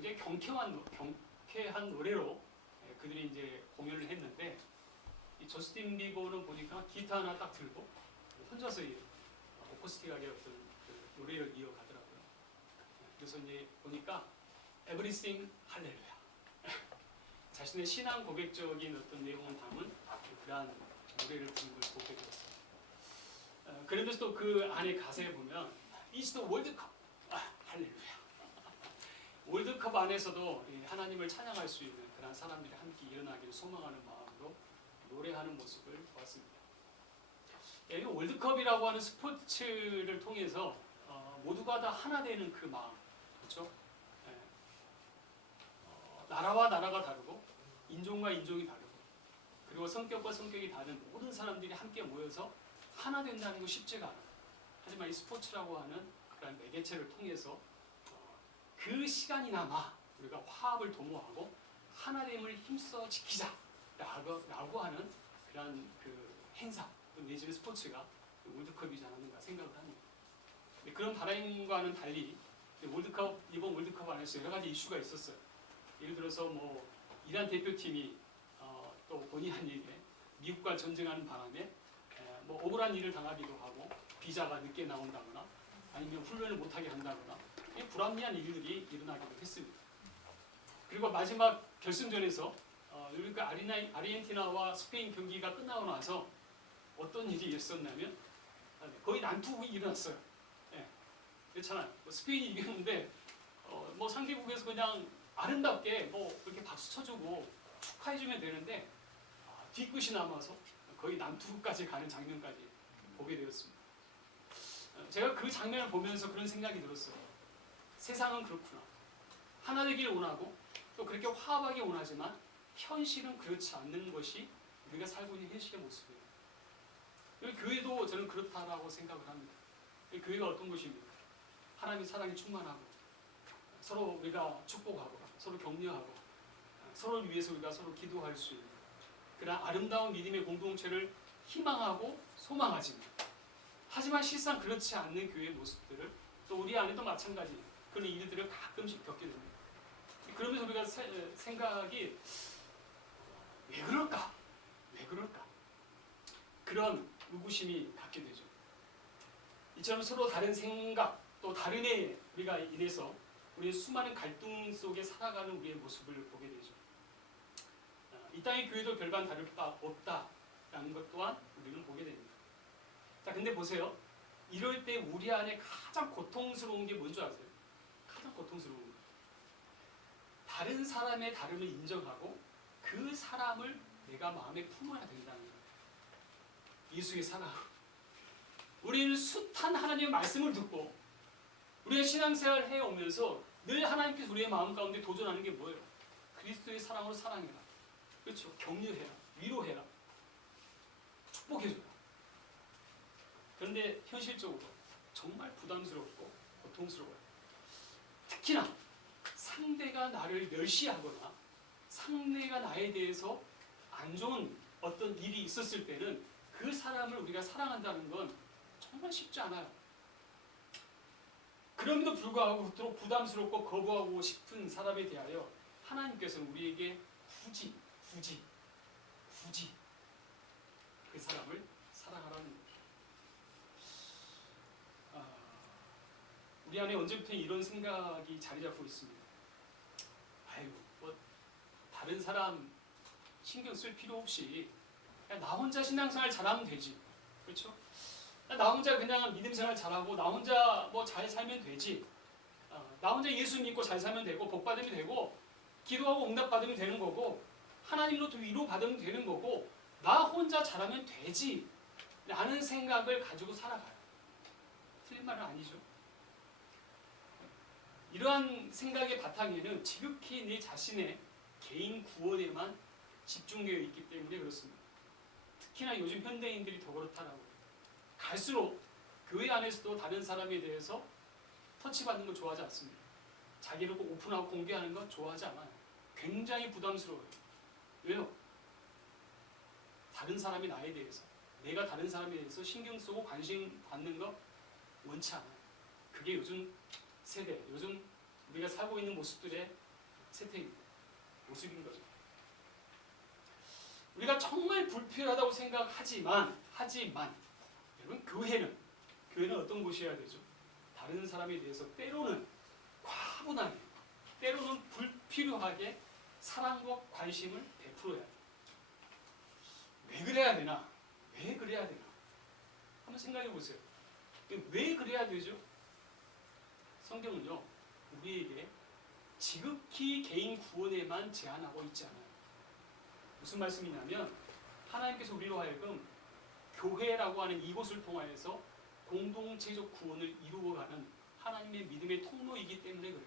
굉장히 경쾌한 노래로 그들이 이제 공연을 했는데, 이 저스틴 비버는 보니까 기타 하나 딱 들고 혼자서 이 어쿠스틱하게 어떤 그 노래를 이어가더라고요. 그래서 이제 보니까 Everything 할렐루야. 자신의 신앙 고백적인 어떤 내용을 담은 그러한 노래를 부른 걸 보게 되었어요. 그러면서 또 그 안에 가사에 보면 It's the World Cup. 할렐루야. 월드컵 안에서도 하나님을 찬양할 수 있는 그런 사람들이 함께 일어나기를 소망하는 마음으로 노래하는 모습을 보았습니다. 이 월드컵이라고 하는 스포츠를 통해서 모두가 다 하나 되는 그 마음, 그렇죠? 나라와 나라가 다르고 인종과 인종이 다르고 그리고 성격과 성격이 다른 모든 사람들이 함께 모여서 하나 된다는 거 쉽지가 않아요. 하지만 이 스포츠라고 하는 그런 매개체를 통해서 그 시간이나마 우리가 화합을 도모하고 하나됨을 힘써 지키자라고 하는 그런 그 행사 내지는 스포츠가 월드컵이지 않았는가 생각을 합니다. 그런 바람과는 달리 이번 월드컵 안에서 여러 가지 이슈가 있었어요. 예를 들어서 뭐 이란 대표팀이 또 본의 아니게 미국과 전쟁하는 바람에 뭐 억울한 일을 당하기도 하고 비자가 늦게 나온다거나 아니면 훈련을 못하게 한다거나 불합리한 일들이 일어나기도 했습니다. 그리고 마지막 결승전에서 그러니까 아르헨티나와 스페인 경기가 끝나고 나서 어떤 일이 있었냐면 거의 난투가 일어났어요. 그렇잖아요. 스페인이 이겼는데 뭐 상대국에서 그냥 아름답게 뭐 그렇게 박수 쳐주고 축하해주면 되는데 뒤끝이 남아서 거의 난투까지 가는 장면까지 보게 되었습니다. 제가 그 장면을 보면서 그런 생각이 들었어요. 세상은 그렇구나. 하나 되기를 원하고 또 그렇게 화합하기 원하지만 현실은 그렇지 않는 것이 우리가 살고 있는 현실의 모습이에요. 교회도 저는 그렇다라고 생각을 합니다. 교회가 어떤 것입니까? 하나님의 사랑이 충만하고 서로 우리가 축복하고 서로 격려하고 서로를 위해서 우리가 서로 기도할 수 있는 그런 아름다운 믿음의 공동체를 희망하고 소망하지만 하지만 실상 그렇지 않는 교회의 모습들을 또 우리 안에도 마찬가지 그런 일들을 가끔씩 겪게 됩니다. 그러면서 우리가 생각이 왜 그럴까? 왜 그럴까? 그런 의구심이 갖게 되죠. 이처럼 서로 다른 생각 또 다른 우리가 인해서 우리의 수많은 갈등 속에 살아가는 우리의 모습을 보게 되죠. 이 땅의 교회도 별반 다를 바 없다라는 것 또한 우리는 보게 됩니다. 자, 근데 보세요. 이럴 때 우리 안에 가장 고통스러운 게 뭔지 아세요? 가장 고통스러운 거. 다른 사람의 다름을 인정하고 그 사람을 내가 마음에 품어야 된다는 거예요. 예수의 사랑. 우리는 숱한 하나님의 말씀을 듣고 우리의 신앙생활을 해오면서 늘 하나님께서 우리의 마음 가운데 도전하는 게 뭐예요? 그리스도의 사랑으로 사랑해라. 그렇죠. 격려해라. 위로해라. 축복해줘라. 그런데 현실적으로 정말 부담스럽고 고통스러워요. 특히나 상대가 나를 멸시하거나 상대가 나에 대해서 안 좋은 어떤 일이 있었을 때는 그 사람을 우리가 사랑한다는 건 정말 쉽지 않아요. 그럼에도 불구하고 그토록 부담스럽고 거부하고 싶은 사람에 대하여 하나님께서는 우리에게 굳이 그 사람을 사랑하라는 거예요. 우리 안에 언제부터 이런 생각이 자리 잡고 있습니다. 아이고, 뭐 다른 사람 신경 쓸 필요 없이 그냥 나 혼자 신앙생활 잘하면 되지. 그렇죠? 나 혼자 그냥 믿음생활 잘하고 나 혼자 뭐 잘 살면 되지. 나 혼자 예수 믿고 잘 살면 되고 복 받으면 되고 기도하고 응답 받으면 되는 거고 하나님으로부터 위로 받으면 되는 거고 나 혼자 잘하면 되지 라는 생각을 가지고 살아가요. 틀린 말은 아니죠. 이러한 생각의 바탕에는 지극히 내 자신의 개인 구원에만 집중되어 있기 때문에 그렇습니다. 특히나 요즘 현대인들이 더 그렇다라고 해요. 갈수록 교회 안에서도 다른 사람에 대해서 터치받는 걸 좋아하지 않습니다. 자기를 오픈하고 공개하는 건 좋아하지 않아요. 굉장히 부담스러워요. 왜요? 다른 사람이 나에 대해서 내가 다른 사람에 대해서 신경 쓰고 관심 받는 거 원치 않아요. 그게 요즘 세대, 요즘 우리가 살고 있는 모습들의 세태입니다. 모습인 거죠. 우리가 정말 불필요하다고 생각하지만 여러분 교회는 어떤 곳이어야 되죠? 다른 사람에 대해서 때로는 과분하게, 때로는 불필요하게 사랑과 관심을 베풀어야 돼요. 왜 그래야 되나? 왜 그래야 되나? 한번 생각해 보세요. 왜 그래야 되죠? 성경은요, 우리에게 지극히 개인 구원에만 제한하고 있지 않아요. 무슨 말씀이냐면 하나님께서 우리로 하여금 교회라고 하는 이곳을 통하여서 공동체적 구원을 이루어가는 하나님의 믿음의 통로이기 때문에 그래요.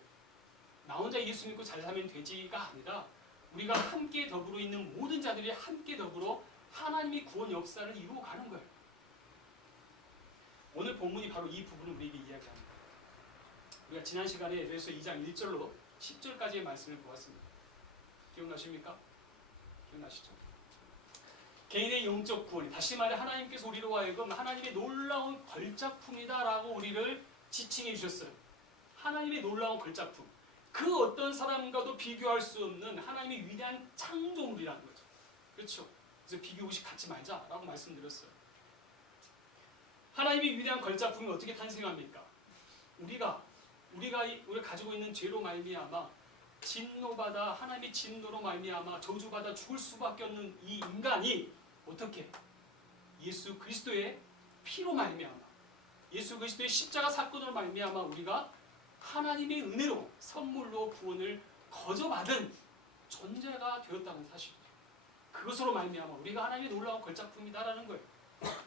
나 혼자 예수 믿고 잘 살면 되지가 아니라 우리가 함께 더불어 있는 모든 자들이 함께 더불어 하나님의 구원 역사를 이루어가는 거예요. 오늘 본문이 바로 이 부분을 우리에게 이야기합니다. 우리가 지난 시간에 에베소 2장 1절로 10절까지의 말씀을 보았습니다. 기억나십니까? 기억나시죠? 개인의 영적 구원이, 다시 말해 하나님께서 우리로 하여금 하나님의 놀라운 걸작품이다라고 우리를 지칭해 주셨어요. 하나님의 놀라운 걸작품. 그 어떤 사람과도 비교할 수 없는 하나님의 위대한 창조물이라는 거죠. 그렇죠? 그래서 비교 의식 갖지 말자라고 말씀드렸어요. 하나님의 위대한 걸작품이 어떻게 탄생합니까? 우리가 가지고 있는 죄로 말미암아 진노받아 하나님의 진노로 말미암아 저주받아 죽을 수밖에 없는 이 인간이 어떻게 예수 그리스도의 피로 말미암아 예수 그리스도의 십자가 사건으로 말미암아 우리가 하나님의 은혜로 선물로 구원을 거저받은 존재가 되었다는 사실이죠. 그것으로 말미암아 우리가 하나님의 놀라운 걸작품이다라는 거예요.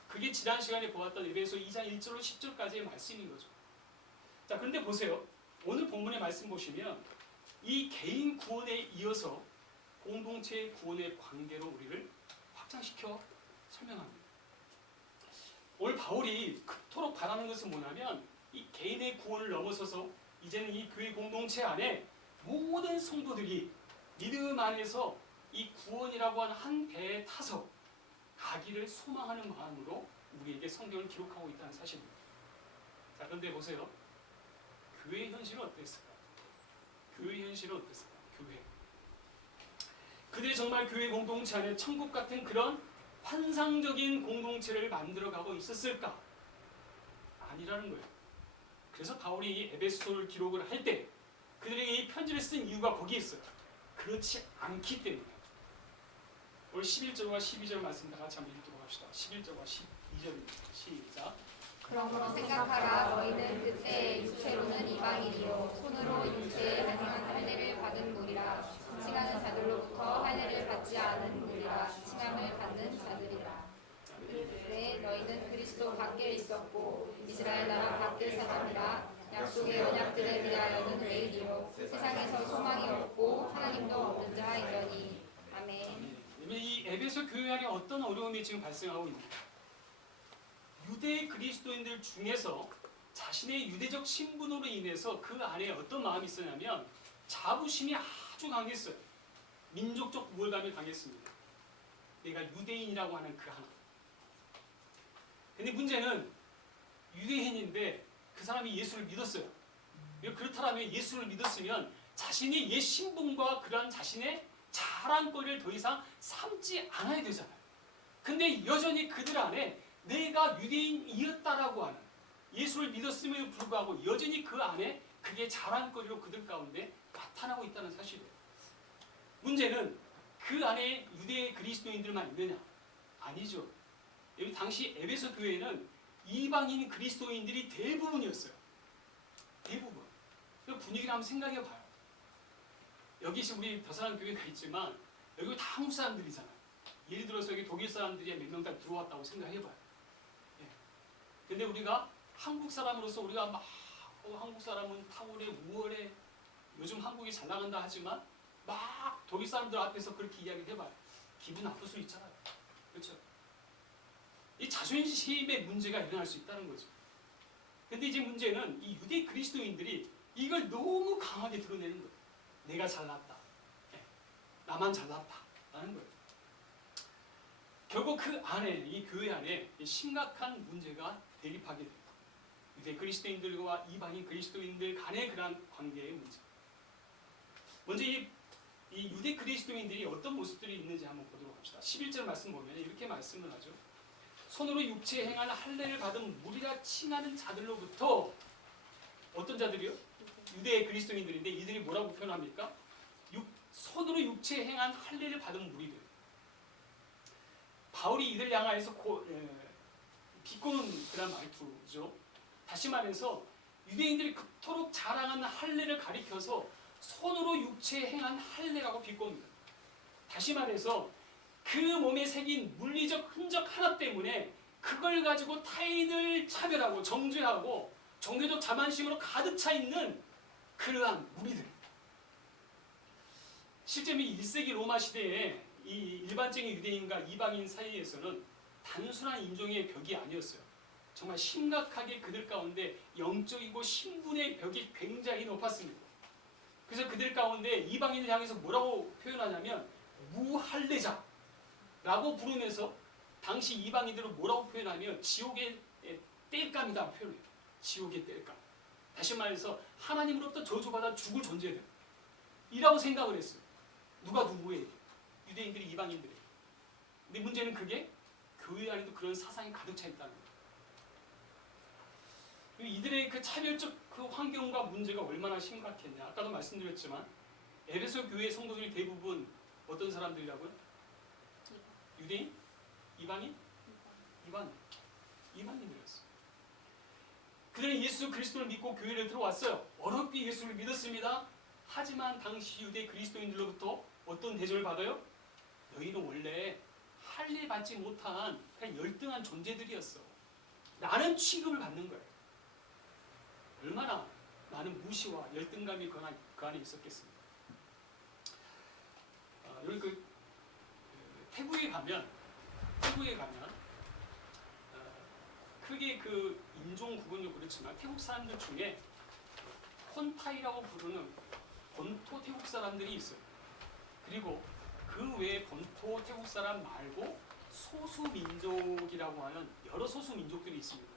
그게 지난 시간에 보았던 에베소 2장 1절로 10절까지의 말씀인 거죠. 자, 그런데 보세요. 오늘 본문의 말씀 보시면 이 개인 구원에 이어서 공동체의 구원의 관계로 우리를 확장시켜 설명합니다. 오늘 바울이 그토록 바라는 것은 뭐냐면 이 개인의 구원을 넘어서서 이제는 이 교회 공동체 안에 모든 성도들이 믿음 안에서 이 구원이라고 하는 한 배에 타서 가기를 소망하는 마음으로 우리에게 성경을 기록하고 있다는 사실입니다. 자, 그런데 보세요. 교회의 현실은 어땠을까? 교회의 현실은 어땠을까? 교회. 그들이 정말 교회 공동체 안에 천국 같은 그런 환상적인 공동체를 만들어가고 있었을까? 아니라는 거예요. 그래서 바울이 에베소를 기록을 할 때 그들에게 이 편지를 쓴 이유가 거기에 있어요. 그렇지 않기 때문에. 오늘 11절과 12절 말씀 다 같이 한번 읽도록 합시다. 11절과 12절입니다. 시작. 그러므로 생각하라. 너희는 그때 육체로는 이방인이요 손으로 육체에 행한 할례를 받은 무리라. 칭하는 자들로부터 할례를 받지 않은 무리라. 칭함을 받는 자들이라. 그때 너희는 그리스도 밖에 있었고 이스라엘 나라 밖의 사람이라. 약속의 언약들에 대하여는 외일이요 세상에서 소망이 없고 하나님도 없는 자이더니. 아멘. 이 에베소 교회 안에 어떤 어려움이 지금 발생하고 있는가? 유대 그리스도인들 중에서 자신의 유대적 신분으로 인해서 그 안에 어떤 마음이 있었냐면 자부심이 아주 강했어요. 민족적 우월감이 강했습니다. 내가 유대인이라고 하는 그 하나. 근데 문제는 유대인인데 그 사람이 예수를 믿었어요. 그렇다면 예수를 믿었으면 자신의 옛 신분과 그러한 자신의 자랑거리를 더 이상 삼지 않아야 되잖아요. 근데 여전히 그들 안에 내가 유대인이었다라고 하는 예수를 믿었음에도 불구하고 여전히 그 안에 그게 자랑거리로 그들 가운데 나타나고 있다는 사실이에요. 문제는 그 안에 유대 그리스도인들만 있느냐? 아니죠. 여기 당시 에베소 교회는 이방인 그리스도인들이 대부분이었어요. 대부분. 그 분위기를 한번 생각해 봐요. 여기 우리 더사랑 교회가 있지만 여기 다 한국 사람들이잖아요. 예를 들어서 여기 독일 사람들이 몇 명 다 들어왔다고 생각해 봐요. 예. 근데 우리가 한국 사람으로서 우리가 막 한국 사람은 탁월해 우월해 요즘 한국이 잘 나간다 하지만 막 독일 사람들 앞에서 그렇게 이야기를 해봐요. 기분 나쁠 수 있잖아요. 그렇죠? 이 자존심의 문제가 일어날 수 있다는 거죠. 근데 이제 문제는 이 유대 그리스도인들이 이걸 너무 강하게 드러내는 거예요. 내가 잘났다. 나만 잘났다라는 거예요. 결국 그 안에 이 교회 안에 심각한 문제가 대립하게 됩니다. 유대 그리스도인들과 이방인 그리스도인들 간의 그러한 관계의 문제. 먼저 이 유대 그리스도인들이 어떤 모습들이 있는지 한번 보도록 합시다. 11절 말씀 보면 이렇게 말씀을 하죠. 손으로 육체에 행한 할례를 받은 무리라 칭하는 자들로부터 어떤 자들이요? 유대 그리스도인들인데 이들이 뭐라고 표현합니까? 손으로 육체에 행한 할례를 받은 무리들. 바울이 이들 향하여서 비꼬는 그런 말투죠. 다시 말해서 유대인들이 그토록 자랑하는 할례를 가리켜서 손으로 육체에 행한 할례라고 비꼬입니다. 다시 말해서 그 몸에 새긴 물리적 흔적 하나 때문에 그걸 가지고 타인을 차별하고 정죄하고 종교적 자만심으로 가득 차 있는 그러한 무리들. 실제로 1세기 로마 시대에 이 일반적인 유대인과 이방인 사이에서는 단순한 인종의 벽이 아니었어요. 정말 심각하게 그들 가운데 영적이고 신분의 벽이 굉장히 높았습니다. 그래서 그들 가운데 이방인을 향해서 뭐라고 표현하냐면 무할례자라고 부르면서 당시 이방인들을 뭐라고 표현하면 지옥의 땔감이다 표현해요. 지옥의 땔감. 다시 말해서 하나님으로부터 저주받아 죽을 존재들 이라고 생각을 했어요. 누가 누구에게? 유대인들이 이방인들에게. 근데 문제는 그게 교회 안에도 그런 사상이 가득 차 있다는 거예요. 이들의 그 차별적 그 환경과 문제가 얼마나 심각했냐. 아까도 말씀드렸지만 에베소 교회 성도들이 대부분 어떤 사람들이라고요? 유대인? 이방인? 이방인들이었어요. 그들은 예수 그리스도를 믿고 교회를 들어왔어요. 어렵게 예수를 믿었습니다. 하지만 당시 유대 그리스도인들로부터 어떤 대접을 받아요? 너희는 원래 할례 받지 못한 그냥 열등한 존재들이었어. 라는 취급을 받는 거예요. 얼마나 많은 무시와 열등감이 그 안에 있었겠습니까? 여기 태국에 가면 크게 그 인종 구분도 그렇지만 태국 사람들 중에 콘타이라고 부르는 본토 태국 사람들이 있어요. 그리고 그 외에 본토 태국 사람 말고 소수민족이라고 하는 여러 소수민족들이 있습니다.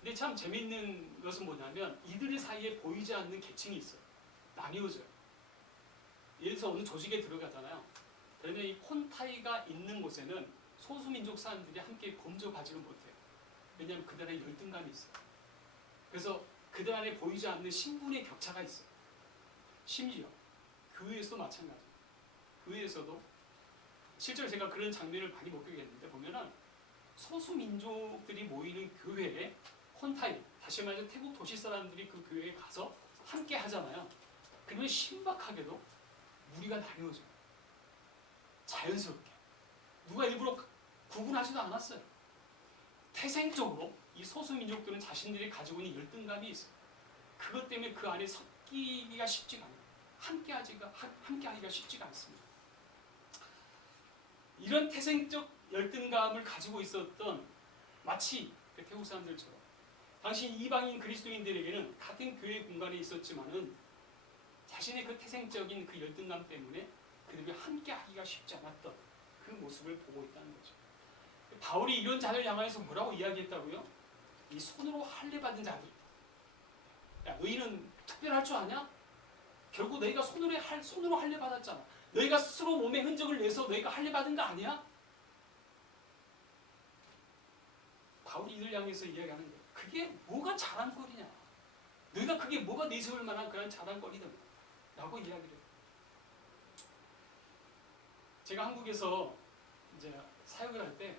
근데 참 재밌는 것은 뭐냐면 이들 사이에 보이지 않는 계층이 있어요. 나뉘어져요. 예를 들어서 어느 조직에 들어가잖아요. 그러면 이 콘타이가 있는 곳에는 소수민족 사람들이 함께 범접하지는 못해요. 왜냐하면 그들 안에 열등감이 있어요. 그래서 그들 안에 보이지 않는 신분의 격차가 있어요. 심지어 교회에서도 마찬가지예요. 교회에서도 실제로 제가 그런 장면을 많이 목격했는데 보면은 소수민족들이 모이는 교회에 콘타이, 다시 말해서 태국 도시 사람들이 그 교회에 가서 함께 하잖아요. 그러면 신박하게도 무리가 나뉘어져요. 자연스럽게. 누가 일부러 구분하지도 않았어요. 태생적으로 이 소수민족들은 자신들이 가지고 있는 열등감이 있어요. 그것 때문에 그 안에 섞이기가 쉽지가 않아요. 함께하기가 쉽지가 않습니다. 이런 태생적 열등감을 가지고 있었던 마치 그 태국 사람들처럼 당시 이방인 그리스도인들에게는 같은 교회 공간에 있었지만은 자신의 그 태생적인 그 열등감 때문에 그들이 함께하기가 쉽지 않았던 그 모습을 보고 있다는 거죠. 바울이 이런 자를 향해서 뭐라고 이야기했다고요? 이 손으로 할례 받은 자들. 야, 너희는 특별할 줄 아냐? 결국 너희가 손으로 할례 받았잖아. 너희가 스스로 몸에 흔적을 내서 너희가 할례 받은 거 아니야? 바울이 이들 향해서 이야기하는 거예요. 그게 뭐가 자랑거리냐? 너희가 그게 뭐가 내세울 만한 그런 자랑거리든 라고 이야기를 해요. 제가 한국에서 이제 사역을 할 때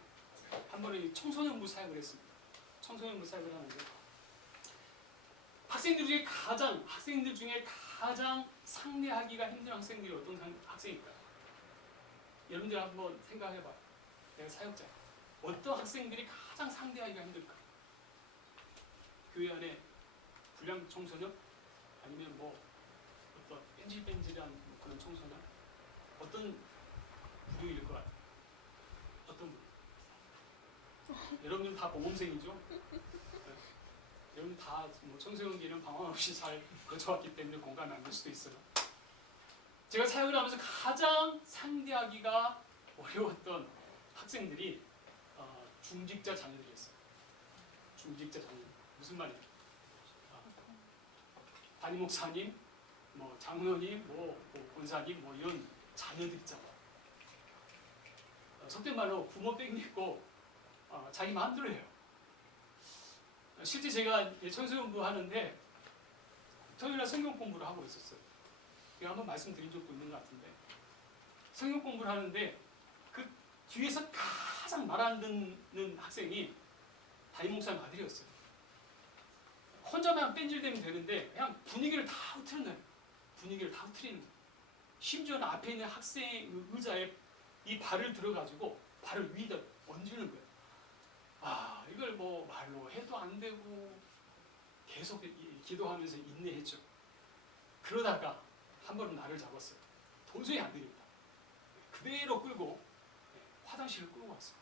한 번에 청소년부 사역을 했습니다. 청소년부 사역을 하는데 학생들 중에 가장 상대하기가 힘든 학생들이 어떤 학생일까요? 여러분들 한번 생각해봐요. 내가 사역자야. 어떤 학생들이 가장 상대하기가 힘들까? 교회 안에 불량 청소년? 아니면 뭐 어떤 뺀질뺀질한 그런 청소년? 어떤 부류일 것 같아요? 어떤 부류? 여러분들 다 모범생이죠? 여러분 다 뭐 청소년기는 방황 없이 잘 거쳐왔기 때문에 공감이 안 될 수도 있어요. 제가 사역을 하면서 가장 상대하기가 어려웠던 학생들이 중직자 자녀들이었어요. 중직자 자녀. 무슨 말이에요? 담임 목사님, 뭐 장로님, 뭐 권사님, 뭐 이런 자녀들 있잖아. 속된 말로 부모 백 믿고 자기 마음대로 해요. 실제 제가 청소년부 하는데 토요일날 성경 공부를 하고 있었어요. 제가 한번 말씀드린 적도 있는 것 같은데 성경 공부를 하는데 그 뒤에서 가장 말 안 듣는 학생이 담임 목사님 아들이었어요. 혼자만 뺀질대면 되는데 그냥 분위기를 다 흐트리는 거예요. 분위기를 다 흐트리는 거예요. 심지어는 앞에 있는 학생의 의자에 이 발을 들어가지고 발을 위에다 얹는 거예요. 이걸 뭐 말로 해도 안 되고 계속 기도하면서 인내했죠. 그러다가 한 번은 나를 잡았어요. 도저히 안 되겠다. 그대로 끌고 화장실을 끌고 왔어요.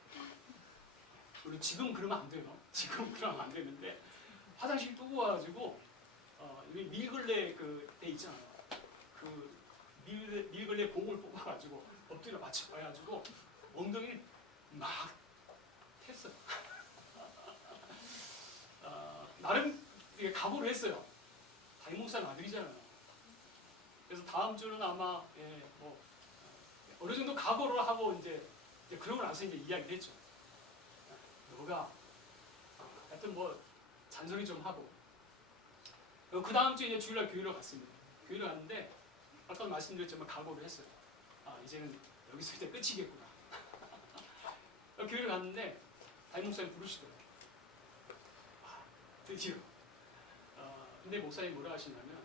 물론 지금 그러면 안 돼요. 지금 그러면 안 되는데 화장실 끌고 와가지고 밀걸레 그 때 있잖아요. 그 밀걸레 봉을 뽑아가지고 엎드려 맞춰가지고 엉덩이를 막 했어요. 나름 각오를 했어요. 담임 목사님 아들이잖아요. 그래서 다음 주는 아마 어느 정도 각오를 하고 이제 그러고 나서 이제 이야기를 했죠. 너가 하여튼 뭐 잔소리 좀 하고 그 다음 주에 이제 주일날 교회를 갔습니다. 교회를 갔는데 아까 말씀드렸지만 각오를 했어요. 이제는 여기서 이제 끝이겠구나. 교회를 갔는데 담임 목사님 부르시더라고요. 드디어. 근데 목사님 뭐라 하시냐면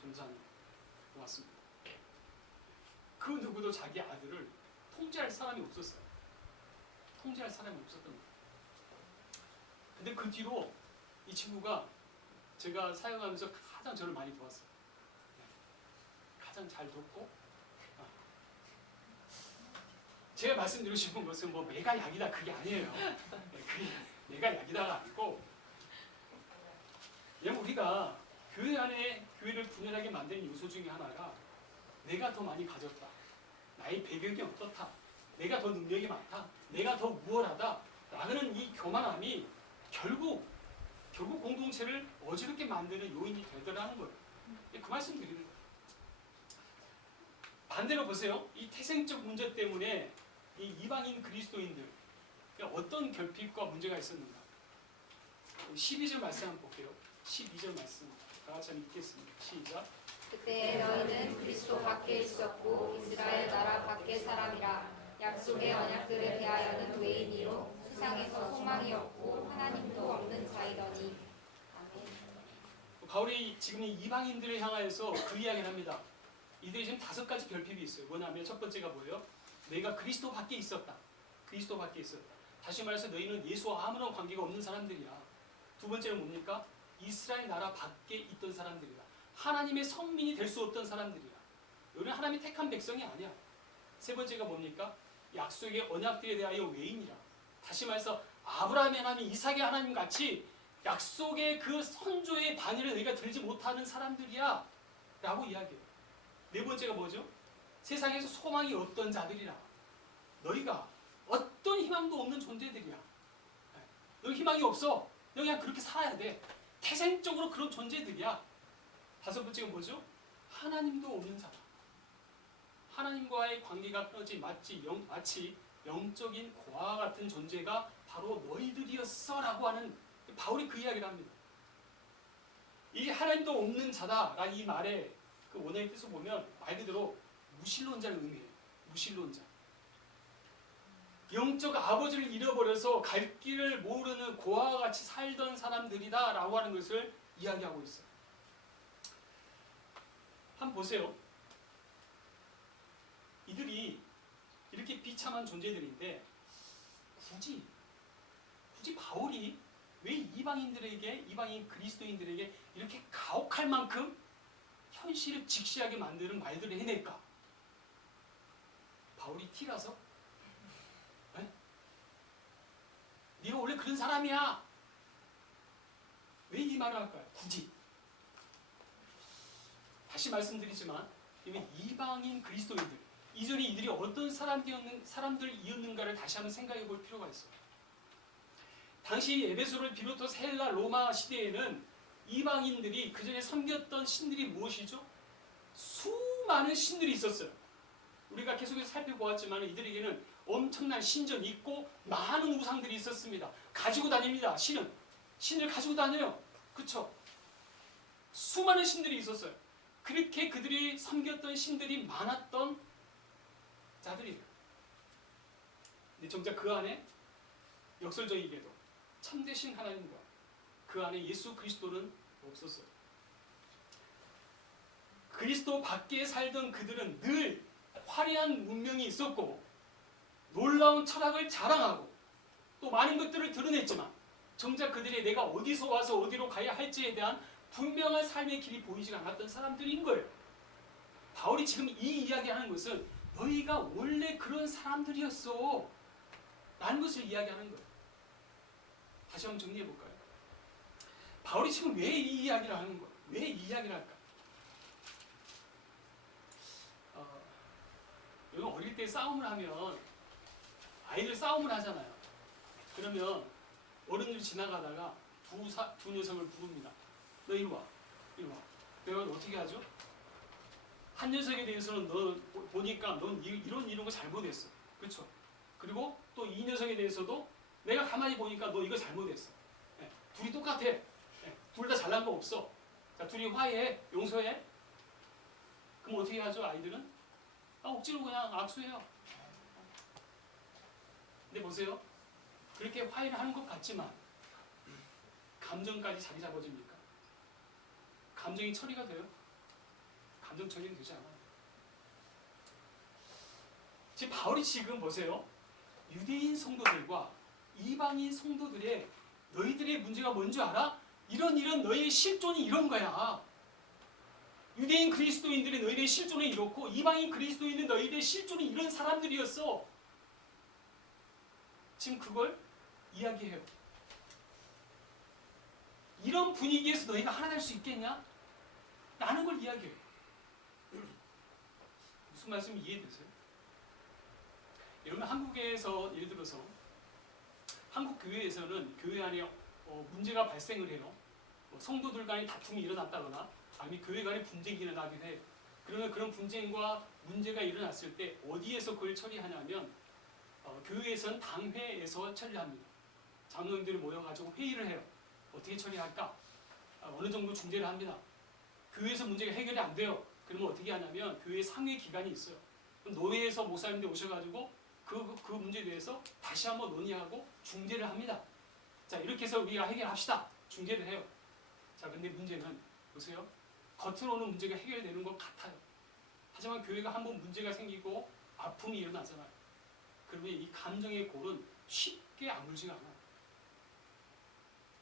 전사님 고맙습니다. 그 누구도 자기 아들을 통제할 사람이 없었어요. 통제할 사람이 없었던 거예요. 근데 그 뒤로 이 친구가 제가 사역하면서 가장 저를 많이 도왔어요. 가장 잘 돕고 제가 말씀드리고 싶은 것은 뭐 내가 약이다 그게 아니에요. 그게 내가 약이다가 아니고 그냥 우리가 교회 안에 교회를 분열하게 만드는 요소 중에 하나가 내가 더 많이 가졌다. 나의 배경이 어떻다. 내가 더 능력이 많다. 내가 더 우월하다. 라는 이 교만함이 결국 공동체를 어지럽게 만드는 요인이 되더라는 거예요. 그 말씀 드리는 거예요. 반대로 보세요. 이 태생적 문제 때문에 이 이방인 그리스도인들 어떤 결핍과 문제가 있었는가. 12절 말씀 한번 볼게요. 12절 말씀 다 같이 한번 읽겠습니다. 시작. 그때 너희는 그리스도 밖에 있었고 이스라엘 나라 밖의 사람이라 약속의 언약들에 대하여는 외인이요 세상에서 소망이 없고 하나님도 없는 자이더니. 아멘. 바울이 지금 이 이방인들을 향하여서 그 이야기를 합니다. 이들이 지금 5가지 결핍이 있어요. 뭐냐면 첫 번째가 뭐예요? 내가 그리스도 밖에 있었다. 그리스도 밖에 있었다. 다시 말해서 너희는 예수와 아무런 관계가 없는 사람들이야. 두 번째는 뭡니까? 이스라엘 나라 밖에 있던 사람들이다. 하나님의 성민이 될 수 없던 사람들이야. 너는 하나님의 택한 백성이 아니야. 세 번째가 뭡니까? 약속의 언약들에 대하여 외인이라. 다시 말해서 아브라함의 하나님, 이삭의 하나님 같이 약속의 그 선조의 반열에 너희가 들지 못하는 사람들이야 라고 이야기해요. 네 번째가 뭐죠? 세상에서 소망이 없던 자들이라. 너희가 어떤 희망도 없는 존재들이야. 너 희망이 없어. 너 그냥 그렇게 살아야 돼. 태생적으로 그런 존재들이야. 다섯 번째가 뭐죠? 하나님도 없는 자다. 하나님과의 관계가 끊어지 마치 영적인 고아와 같은 존재가 바로 너희들이었어 라고 하는 바울이 그 이야기를 합니다. 이 하나님도 없는 자다라는 이 말의 그 원어의 뜻을 보면 말 그대로 무신론자를 의미해요. 무신론자. 영적 아버지를 잃어버려서 갈 길을 모르는 고아와 같이 살던 사람들이다 라고 하는 것을 이야기하고 있어요. 한번 보세요. 이들이 이렇게 비참한 존재들인데 굳이 바울이 왜 이방인 그리스도인들에게 이렇게 가혹할 만큼 현실을 직시하게 만드는 말들을 해낼까? 바울이 티라서? 네? 네가 원래 그런 사람이야. 왜 이 말을 할까요? 굳이. 다시 말씀드리지만 이방인 그리스도인들, 이전에 이들이 어떤 사람들이었는가를 다시 한번 생각해 볼 필요가 있어요. 당시 에베소를 비롯해서 헬라, 로마 시대에는 이방인들이 그 전에 섬겼던 신들이 무엇이죠? 수많은 신들이 있었어요. 우리가 계속해서 살펴보았지만 이들에게는 엄청난 신전이 있고 많은 우상들이 있었습니다. 가지고 다닙니다. 신을 가지고 다녀요. 그렇죠? 수많은 신들이 있었어요. 그렇게 그들이 섬겼던 신들이 많았던 자들이에요. 근데 정작 그 안에 역설적이게도 참되신 하나님과 그 안에 예수 그리스도는 없었어요. 그리스도 밖에 살던 그들은 늘 화려한 문명이 있었고 놀라운 철학을 자랑하고 또 많은 것들을 드러냈지만 정작 그들이 내가 어디서 와서 어디로 가야 할지에 대한 분명한 삶의 길이 보이지 않았던 사람들인 거예요. 바울이 지금 이 이야기하는 것은 너희가 원래 그런 사람들이었어 라는 것을 이야기하는 거예요. 다시 한번 정리해 볼까요? 바울이 지금 왜 이 이야기를 하는 거예요? 왜 이 이야기를 할까? 여러분 어릴 때 싸움을 하면 아이들 싸움을 하잖아요. 그러면 어른들이 지나가다가 두 녀석을 부릅니다. 너 이리 와. 이리 와. 그러면 어떻게 하죠? 한 녀석에 대해서는 너 보니까 넌 이런 거 잘못했어. 그렇죠? 그리고 또 이 녀석에 대해서도 내가 가만히 보니까 너 이거 잘못했어. 네. 둘이 똑같아. 네. 둘 다 잘난 거 없어. 자, 둘이 화해해. 용서해. 그럼 어떻게 하죠? 아이들은? 억지로 그냥 악수해요. 근데 보세요. 그렇게 화해를 하는 것 같지만 감정까지 자리 잡아줍니까? 감정이 처리가 돼요? 감정 처리는 되지 않아요. 지금 바울이 지금 보세요. 유대인 성도들과 이방인 성도들의 너희들의 문제가 뭔지 알아? 이런 너희의 실존이 이런 거야. 유대인 그리스도인들의 너희들의 실존은 이렇고 이방인 그리스도인의 너희들의 실존은 이런 사람들이었어. 지금 그걸 이야기해요. 이런 분위기에서 너희가 하나 될 수 있겠냐? 라는 걸 이야기해요. 무슨 말씀 이해되세요? 여러분 한국에서 예를 들어서 한국 교회에서는 교회 안에 문제가 발생을 해요. 성도들 간의 다툼이 일어났다거나 아니면 교회 간의 분쟁이 일어나기도 해요. 그러면 그런 분쟁과 문제가 일어났을 때 어디에서 그걸 처리하냐면 교회에서는 당회에서 처리합니다. 장로님들이 모여가지고 회의를 해요. 어떻게 처리할까? 어느 정도 중재를 합니다. 교회에서 문제가 해결이 안 돼요. 그러면 어떻게 하냐면 교회 상회 기관이 있어요. 그럼 노회에서 목사님들 오셔가지고 그 문제에 대해서 다시 한번 논의하고 중재를 합니다. 자, 이렇게 해서 우리가 해결합시다. 중재를 해요. 자, 근데 문제는 보세요. 겉으로는 문제가 해결되는 것 같아요. 하지만 교회가 한번 문제가 생기고 아픔이 일어나잖아요. 그러면 이 감정의 골은 쉽게 아물지가 않아요.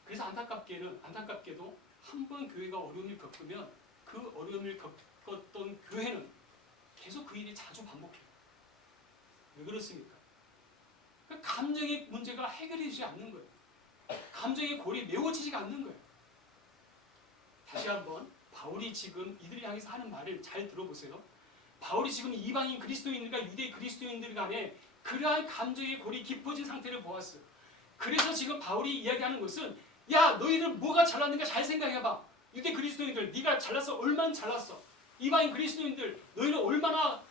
그래서 안타깝게도 한번 교회가 어려움을 겪으면 그 어려움을 겪었던 교회는 계속 그 일이 자주 반복해요. 왜 그렇습니까? 그러니까 감정의 문제가 해결되지 않는 거예요. 감정의 골이 메워지지가 않는 거예요. 다시 한번 바울이 지금 이들을 향해서 하는 말을 잘 들어보세요. 바울이 지금 이방인 그리스도인들과 유대 그리스도인들 간에 그러한 감정의 골이 깊어진 상태를 보았어요. 그래서 지금 바울이 이야기하는 것은 야, 너희들 뭐가 잘났는가 잘 생각해봐. 유대 그리스도인들 네가 잘났어. 얼마나 잘났어. 이방인 그리스도인들 너희는 얼마나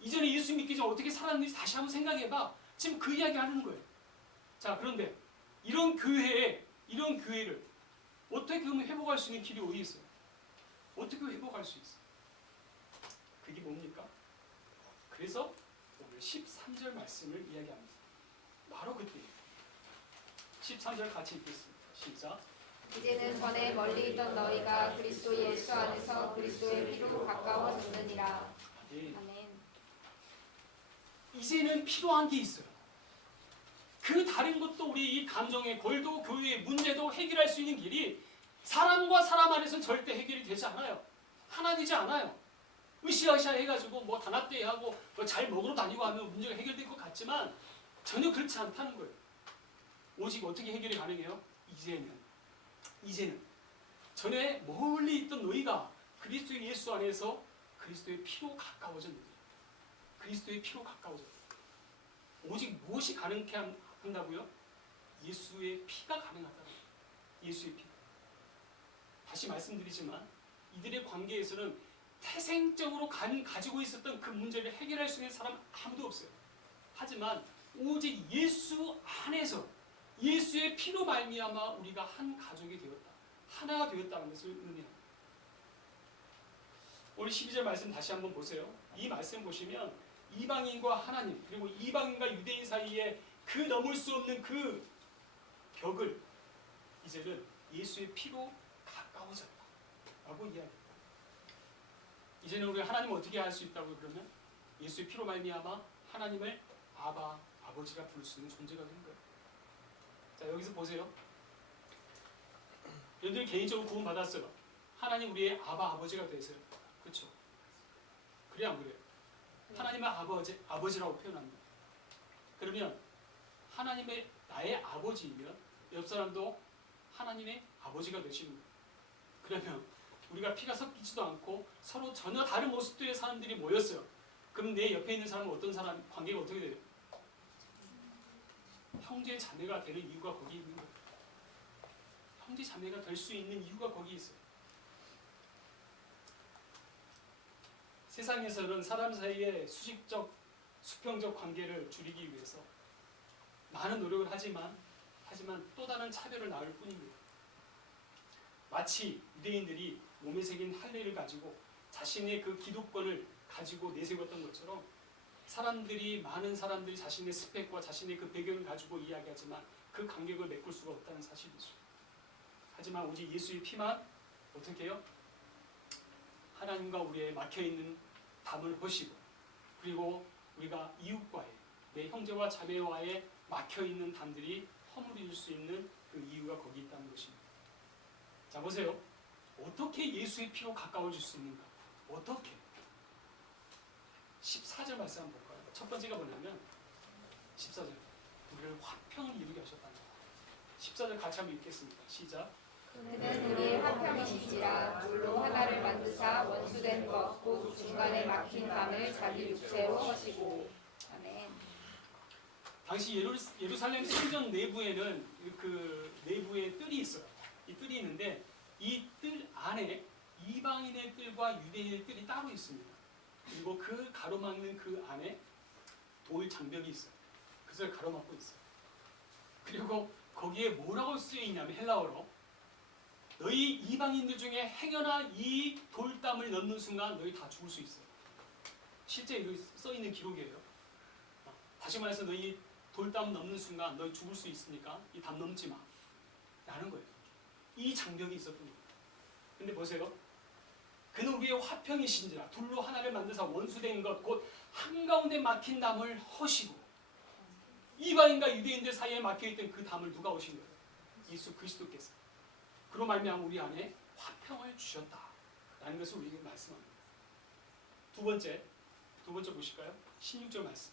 이전에 예수 믿기 전에 어떻게 살았는지 다시 한번 생각해봐. 지금 그 이야기 하는 거예요. 자, 그런데 이런 교회를 어떻게 하면 회복할 수 있는 길이 어디 있어요? 어떻게 회복할 수 있어요? 그게 뭡니까? 그래서 오늘 13절 말씀을 이야기합니다. 바로 그때 13절 같이 읽겠습니다. 시작. 이제는 전에 멀리 있던 너희가 그리스도 예수 안에서 그리스도의 피로 가까워졌느니라. 아멘. 이제는 필요한 게 있어요. 그 다른 것도 우리 이 감정의 골도 교회의 문제도 해결할 수 있는 길이 사람과 사람 안에서는 절대 해결이 되지 않아요. 하나 되지 않아요. 으쌰으쌰 해가지고 뭐 단합대회하고 잘 먹으러 다니고 하면 문제가 해결될 것 같지만 전혀 그렇지 않다는 거예요. 오직 어떻게 해결이 가능해요? 이제는 전에 멀리 있던 너희가 그리스도 예수 안에서 그리스도의 피로 가까워졌느니라. 그리스도의 피로 가까워졌다. 오직 무엇이 가능케 한다고요? 예수의 피가 가능하다. 예수의 피. 다시 말씀드리지만 이들의 관계에서는 태생적으로 가지고 있었던 그 문제를 해결할 수 있는 사람 아무도 없어요. 하지만 오직 예수 안에서 예수의 피로 말미암아 우리가 한 가족이 되었다. 하나가 되었다는 것을 의미합니다. 오늘 12절 말씀 다시 한번 보세요. 이 말씀 보시면 이방인과 하나님 그리고 이방인과 유대인 사이에 그 넘을 수 없는 그 벽을 이제는 예수의 피로 가까워졌다 라고 이야기합니다. 이제는 우리가 하나님을 어떻게 알 수 있다고 그러면 예수의 피로 말미암아 하나님을 아바 아버지라 부를 수 있는 존재가 된 거예요. 자, 여기서 보세요. 여러분들 개인적으로 구원 받았어요. 하나님 우리의 아바 아버지가 되세요. 그렇죠? 그래 안 그래요? 하나님의 아버지라고 표현합니다. 그러면 하나님의 나의 아버지이면 옆 사람도 하나님의 아버지가 되시는 거예요. 그러면 우리가 피가 섞이지도 않고 서로 전혀 다른 모습들의 사람들이 모였어요. 그럼 내 옆에 있는 사람은 어떤 사람 관계가 어떻게 돼요? 형제 자매가 되는 이유가 거기 있는 거예요. 형제 자매가 될 수 있는 이유가 거기 있어요. 세상에서는 사람 사이의 수직적, 수평적 관계를 줄이기 위해서 많은 노력을 하지만 또 다른 차별을 낳을 뿐입니다. 마치 유대인들이 몸에 새긴 할례를 가지고 자신의 그 기득권을 가지고 내세웠던 것처럼 많은 사람들이 자신의 스펙과 자신의 그 배경을 가지고 이야기하지만 그 간격을 메꿀 수가 없다는 사실이죠. 하지만 오직 예수의 피만 어떻게 해요? 하나님과 우리의 막혀있는 담을 허시고 그리고 우리가 이웃과의 내 형제와 자매와의 막혀있는 담들이 허물어질 수 있는 그 이유가 거기 있다는 것입니다. 자 보세요. 어떻게 예수의 피로 가까워질 수 있는가? 어떻게? 14절 말씀 한번 볼까요? 첫 번째가 뭐냐면 14절 우리를 화평을 이루게 하셨다는 거예요. 14절 같이 한번 읽겠습니다. 시작. 그는 우리의 화평이시지라 둘로 하나를 만드사 원수된 것 곧 중간에 막힌 담을 자기 육체로 하시고. 아멘. 당시 예루살렘 성전 내부에는 그 내부에 뜰이 있어요. 이 뜰이 있는데 이 뜰 안에 이방인의 뜰과 유대인의 뜰이 따로 있습니다. 그리고 그 가로막는 그 안에 돌 장벽이 있어요. 그것을 가로막고 있어요. 그리고 거기에 뭐라고 쓰여 있냐면 헬라어로 너희 이방인들 중에 행여나 이 돌담을 넣는 순간 너희 다 죽을 수 있어요. 실제 여기 써 있는 기록이에요. 다시 말해서 너희 돌담 넘는 순간 너희 죽을 수 있으니까 이 담 넘지 마 라는 거예요. 이 장벽이 있었던 거예요. 근데 보세요. 그는 우리의 화평이신지라 둘로 하나를 만드사 원수된 것 곧 한가운데 막힌 담을 허시고. 이방인과 유대인들 사이에 막혀있던 그 담을 누가 오신 거예요? 예수 그리스도께서. 그로 말미암아 우리 안에 화평을 주셨다라는 것을 우리에게 말씀합니다. 두 번째 보실까요? 16절 말씀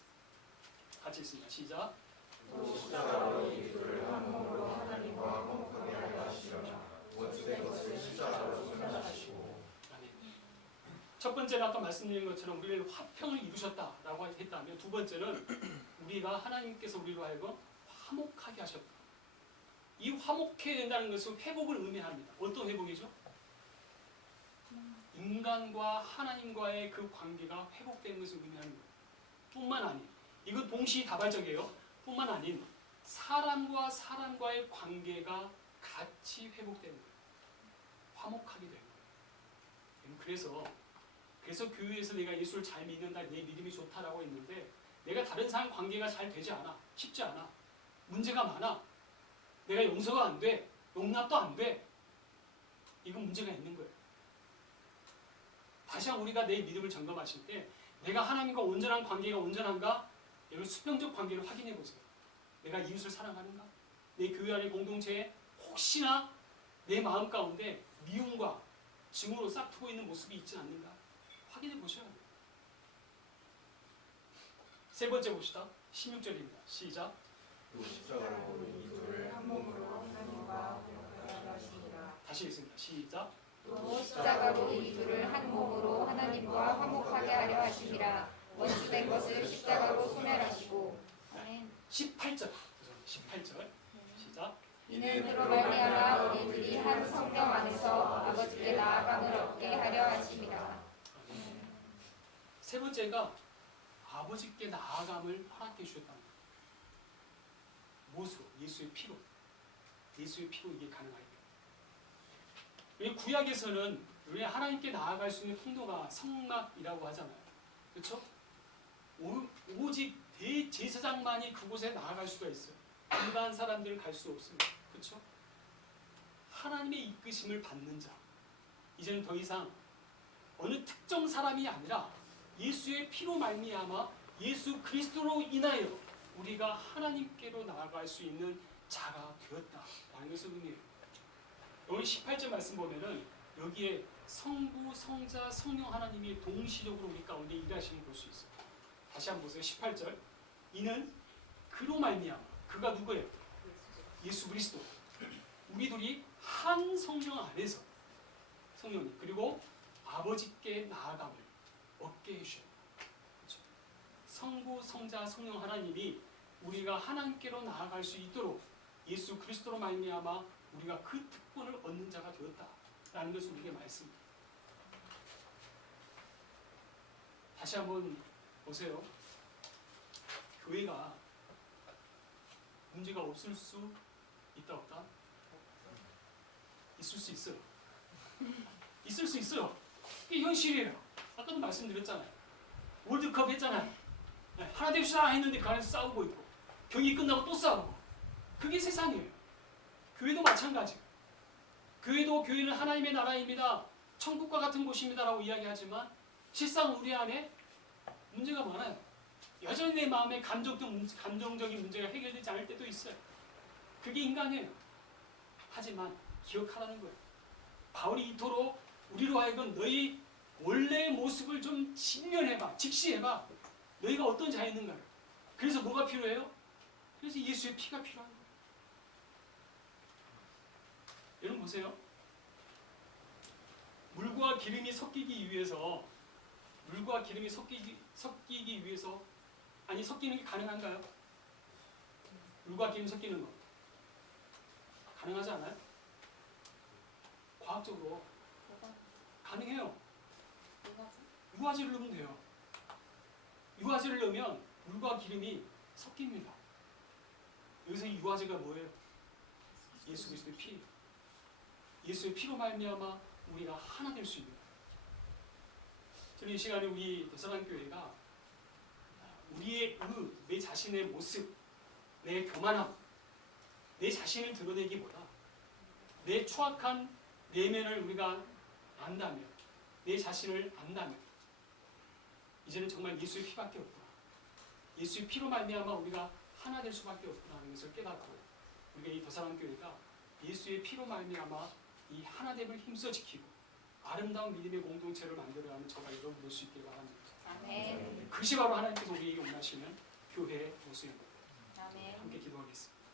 같이 읽습니다. 시작. 또 십자가로 이 둘을 한 몸으로 하나님과 화목하게 하려 하시며 원수된 것을 십자가로 소멸하시고. 아멘. 첫 번째는 아까 말씀드린 것처럼 우리를 화평을 이루셨다라고 했다면 두 번째는 우리가 하나님께서 우리로 하여금 화목하게 하셨다. 이 화목해야 된다는 것은 회복을 의미합니다. 어떤 회복이죠? 인간과 하나님과의 그 관계가 회복되는 것을 의미하는 거예요. 뿐만 아닌 이건 동시다발적이에요. 뿐만 아닌 사람과 사람과의 관계가 같이 회복되는 거예요. 화목하게 되는 거예요. 그래서 교회에서 내가 예수를 잘 믿는다, 내 믿음이 좋다라고 했는데 내가 다른 사람 관계가 잘 되지 않아, 쉽지 않아, 문제가 많아, 내가 용서가 안 돼, 용납도 안 돼. 이건 문제가 있는 거예요. 다시 한번 우리가 내 믿음을 점검하실 때 내가 하나님과 온전한 관계가 온전한가? 여러분 수평적 관계를 확인해 보세요. 내가 이웃을 사랑하는가? 내 교회 안의 공동체에 혹시나 내 마음 가운데 미움과 증오로 싹트고 있는 모습이 있지 않는가? 확인해 보셔야 돼요. 세 번째 봅시다. 16절입니다. 시작. 또 십자가로 이 둘을 한 몸으로 하나님과 화목하게 하려 하시니라. 다시 읽습니다. 시작. 또 십자가로 이 둘을 한 몸으로 하나님과 화목하게 하려 하심이라. 원수된 것을 십자가로 소멸하시고. 아멘. 18절. 시작. 이는 그로 말미암아 우리들이 한 성령 안에서 아버지께 나아감을 얻게 하려 하심이라. 세 번째가 아버지께 나아감을 허락해 주셨다는 거예요. 무엇으로? 예수의 피로. 예수의 피로 이게 가능하니까. 왜 구약에서는 왜 하나님께 나아갈 수 있는 통로가 성막이라고 하잖아요. 그렇죠? 오직 대제사장만이 그곳에 나아갈 수가 있어요. 일반 사람들은 갈 수 없습니다. 그렇죠? 하나님의 이끄심을 받는 자. 이제는 더 이상 어느 특정 사람이 아니라 예수의 피로 말미암아 예수 그리스도로 인하여 우리가 하나님께로 나아갈 수 있는 자가 되었다라는 것을 의미해요. 여기 18절 말씀 보면은 여기에 성부, 성자, 성령 하나님이 동시적으로 우리 가운데 일하시는 걸 볼 수 있어요. 다시 한번 보세요. 18절. 이는 그로 말미암아. 그가 누구예요? 예수 그리스도. 우리 둘이 한 성령 안에서 성령님 그리고 아버지께 나아감을 얻게 해주셨다. 그렇죠? 성부, 성자, 성령 하나님이 우리가 하나님께로 나아갈 수 있도록 예수 그리스도로 말미암아 우리가 그 특권을 얻는 자가 되었다라는 것을 우리에게 말씀입니다. 다시 한번 보세요. 교회가 문제가 없을 수 있다 없다? 있을 수 있어요. 있을 수 있어요. 이게 현실이에요. 아까도 말씀드렸잖아요. 월드컵 했잖아요. 하나 됩시다 했는데 그 안에서 싸우고 있고 경기 끝나고 또 싸우고 그게 세상이에요. 교회도 마찬가지예요. 교회는 하나님의 나라입니다. 천국과 같은 곳입니다라고 이야기하지만 실상 우리 안에 문제가 많아요. 여전히 내 마음에 감정적인 문제가 해결되지 않을 때도 있어요. 그게 인간이에요. 하지만 기억하라는 거예요. 바울이 이토록 우리로 하여금 너희 원래의 모습을 좀 직면해봐, 직시해봐. 너희가 어떤 자였는가를. 그래서 뭐가 필요해요? 그래서 예수의 피가 필요한 거예요. 여러분 보세요. 물과 기름이 섞이기 위해서 섞이는 게 가능한가요? 물과 기름 섞이는 거 가능하지 않아요? 과학적으로 가능해요. 유화제를 넣으면 돼요. 유화제를 넣으면 물과 기름이 섞입니다. 여기서 이 유화제가 뭐예요? 예수 그리스도의 피. 예수의 피로 말미암아 우리가 하나 될 수 있는 거예요. 저는 이 시간에 우리 대서관교회가 우리의 내 자신의 모습, 내 교만함, 내 자신을 드러내기보다 내 추악한 내면을 우리가 안다면, 내 자신을 안다면 이제는 정말 예수의 피밖에 없구나. 예수의 피로 말미암아 우리가 하나 될 수밖에 없구나라는 것을 깨닫고 우리가 이 대서관교회가 예수의 피로 말미암아 이 하나됨을 힘써 지키고 아름다운 믿음의 공동체를 만들어가는 저가 여러분 될 수 있기를 바랍니다. 아멘. 그것이 바로 하나님께서 우리에게 원하시는 교회의 모습입니다. 아멘. 함께 기도하겠습니다.